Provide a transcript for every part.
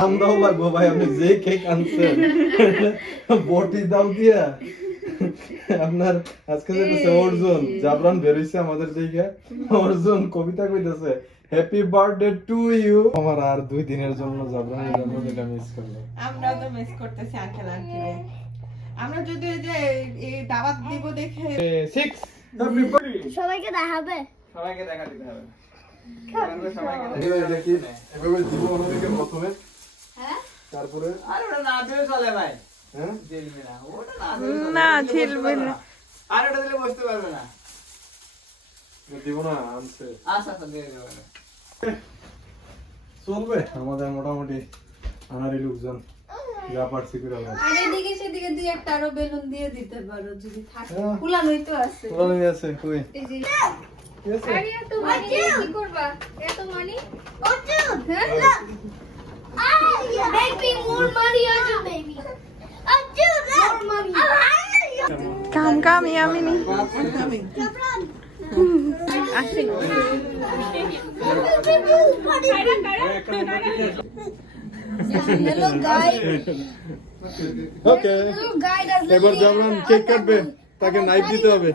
দাম দাও লাগবো ভাই, আপনি যে কেক আনছেন বটি দাম দিয়া আপনার আজকে যেতেছে অর্জুন জাবরান বেরোইছে আমাদের দিকে, অর্জুন কবিতা কইতেছে হ্যাপি বার্থডে টু ইউ। আমার আর 2 দিনের জন্য জাবরানের জন্মদিনটা মিস করলাম। আমরাও তো মিস করতেছি আঙ্কেল আন্টিরে। আমরা যদি ওই যে এই দাওয়াত দিব দেখে 6 হ্যাপি বার্থডে সবাইকে দেখাবে, সবাইকে দেখা দিতে হবে। এটা কি এভাবে দিব ওনাদেরকে প্রথমে, হ্যাঁ তারপরে আর ওটা না দিলে চলে ভাই, হ্যাঁ ঝিলবে না ওটা, না দিলে চলে। না, ওটা দিলে ঝিলবে বসতে পারবে না। আর ওটা দিলে বসতে পারবে না। দিব না আনছে আচ্ছা আচ্ছা দিয়ে দেবো। চলবে আমাদের মোটামুটি আনারি লোকজন যা পারছি করে আমরা। আর এদিকে সেদিকে দুই একটা আরো বেলুন দিয়ে দিতে পারো যদি থাকে, হ্যাঁ। ফুলানোই তো আছে। পুরানি আছে কই এই যে কি আছে? আরে এত মানি কি করবা, এত মানি অর্জুন, হ্যাঁ বেবি মোর মানি অর্জুন বেবি অর্জুন মোর মানি কাম কাম ইয়ামিনি জাবরান আসেন। হ্যালো গাইস, ওকে এবার জাবরান কেক কাটবে, তাকে নাইফ দিতে হবে।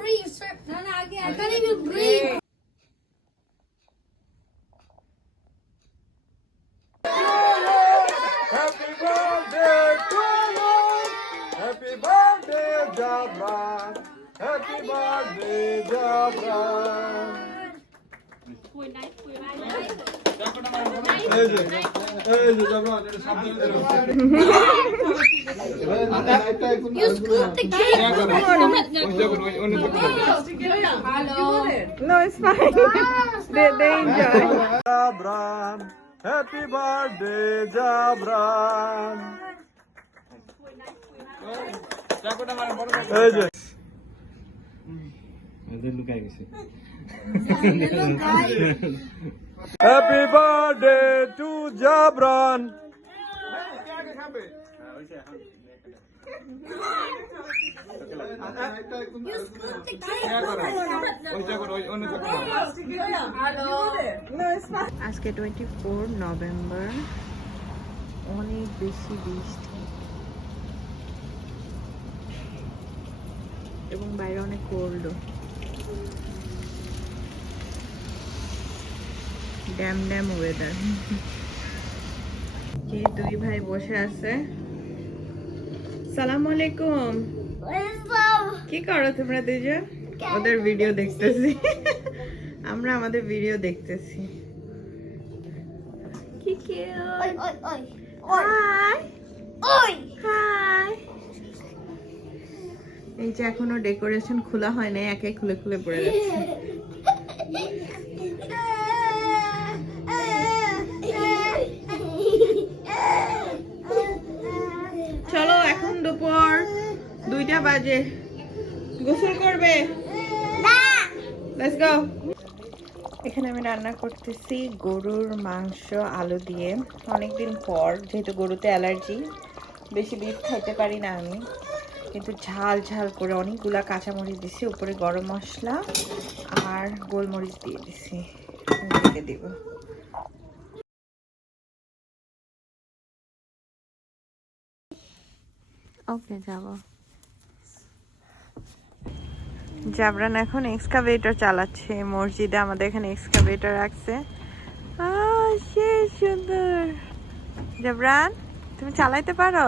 না না আগে I can't even breathe. Happy birthday to you. Happy birthday Jabran. Happy birthday Jabran. এই যে জাবরান এটা সাবধানে ধরো। You scoop the cake. No, it's fine. They enjoy. Jabran. Happy birthday Jabran. এই যে এদের লুকাই গেছে। Happy birthday to Jabran. আজকে 24 নভেম্বর, অনেক বেশি বৃষ্টি এবং বাইরে অনেক কোল্ড। Dam dam weather. যে দুই ভাই বসে আছে। সালাম আলাইকুম। কি করো তোমরা দুইজন? ওদের ভিডিও দেখতেছি। আমরা আমাদের ভিডিও দেখতেছি। কি cute. Oi oi oi. Hi Oi. Hi. এই যে এখনো ডেকোরেশন খোলা হয় নাই, একে খুলে খুলে পড়ে যাচ্ছে। চলো এখন দুপুর 2টা বাজে, গোসল করবে। Let's go. এখানে আমি রান্না করতেছি গরুর মাংস আলু দিয়ে। অনেকদিন পর, যেহেতু গরুতে অ্যালার্জি, বেশি বিফ খাইতে পারি না আমি, কিন্তু ঝাল ঝাল করে অনেকগুলা কাঁচামরিচ দিছি, উপরে গরম মশলা আর গোলমরিচ দিয়ে দিছি, দিয়ে দিব। ওকে যাব। জাবরান এখন এক্সকাভেটর চালাচ্ছে মসজিদে, আমাদের এখানে এক্সকাভেটর রাখছে। সে সুন্দর। জাবরান তুমি চালাইতে পারো?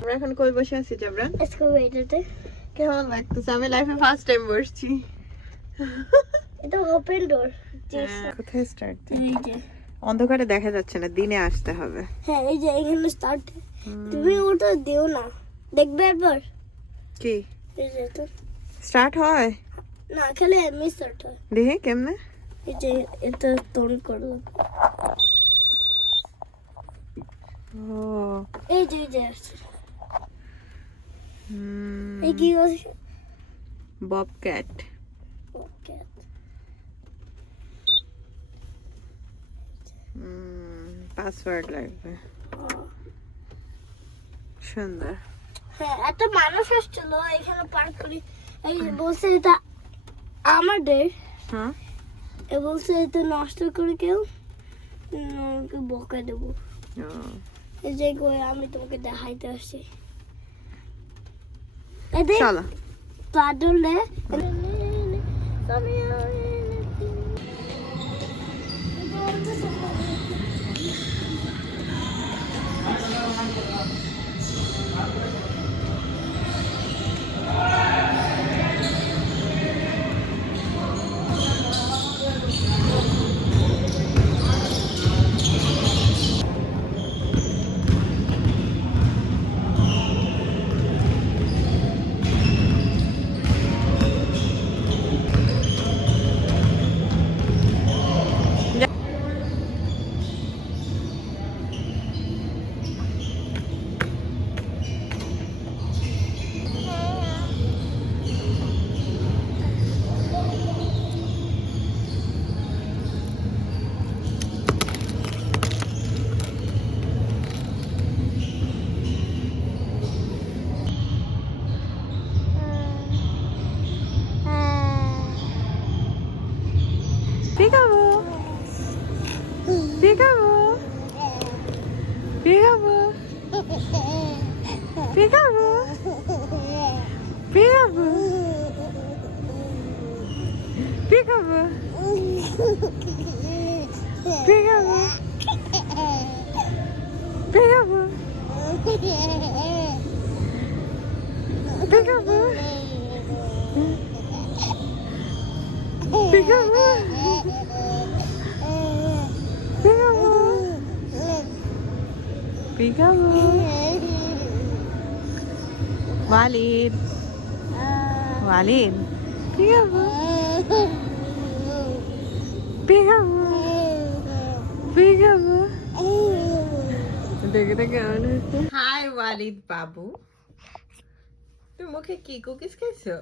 আমরা এখন কই বসে আছি জাবরান? এক্সকাভেটরতে কেমন লাগতেছে? আমি লাইফে ফার্স্ট টাইম বসছি। এটা ওপেন ডোর। কোথায় স্টার্ট? এই যে অন্ধকারে দেখা যাচ্ছে না, দিনে আসতে হবে। হ্যাঁ এই যে এখানে স্টার্ট। তুমি ওটা দিও না, দেখবে একবার। কি এই যে তো স্টার্ট হয় না, খেলে এমনি স্টার্ট হয়। দেখি কেমনে। এই যে এটা তোল করো। ও এই যে আসছে। এই কি আছে? Bob cat. ওকে পাসওয়ার্ড লাগবে। সুন্দর। হ্যাঁ একটা মানুষ আসছিল এখানে পার্ক করি এই বলছে এটা আমাদের হ্যাঁ এ বলছে এটা নষ্ট করে কেউ ওকে বকা দেবো এই যে করে আমি তোমাকে দেখাইতে আসছি এদের চলো পাডলে Peekaboo. Peekaboo. Peekaboo. Peekaboo. Peekaboo. Peekaboo. Peekaboo. Peekaboo. Peekaboo. Peekaboo. Peekaboo. Walid. Walid. Peekaboo. Peekaboo. Peekaboo. Hi Walid বাবু তুমি মুখে কি কুকিজ খাইছো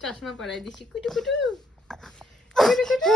চশমা পরাই দিছি কুটু কুটু কুটু কুটু